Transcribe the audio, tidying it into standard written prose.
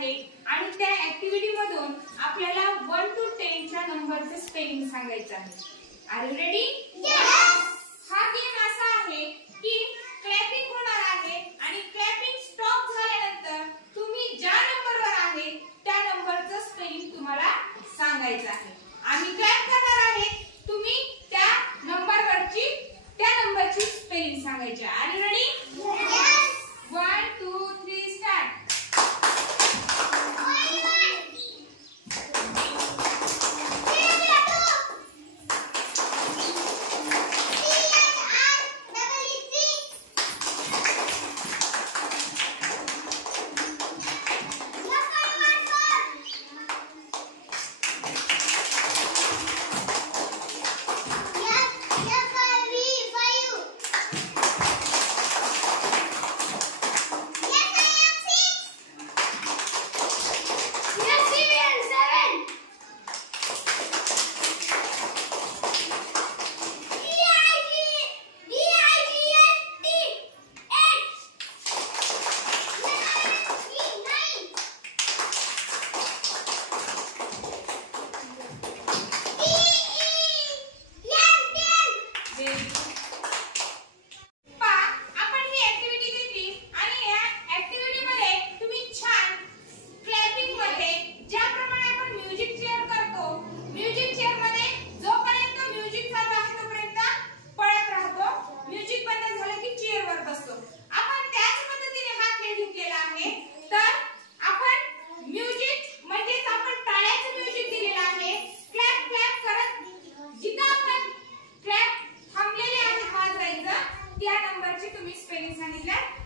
आहे आणि त्या ऍक्टिव्हिटी मधून आपल्याला 1 to 10 च्या नंबरचे स्पेलिंग सांगायचं आहे. Are you ready? यस. हा गेम असा आहे की क्लॅपिंग होणार आहे आणि क्लॅपिंग स्टॉप झाल्यानंतर तुम्ही ज्या नंबरवर आहे त्या नंबरचं स्पेलिंग तुम्हाला सांगायचं आहे. आम्ही क्लॅप करणार आहे, तुम्ही त्या नंबरची स्पेलिंग सांगायची. Are you ready? Yes. 1 2 3 start. त्या नंबरची तुम्ही स्पेलिंग सांगितलं.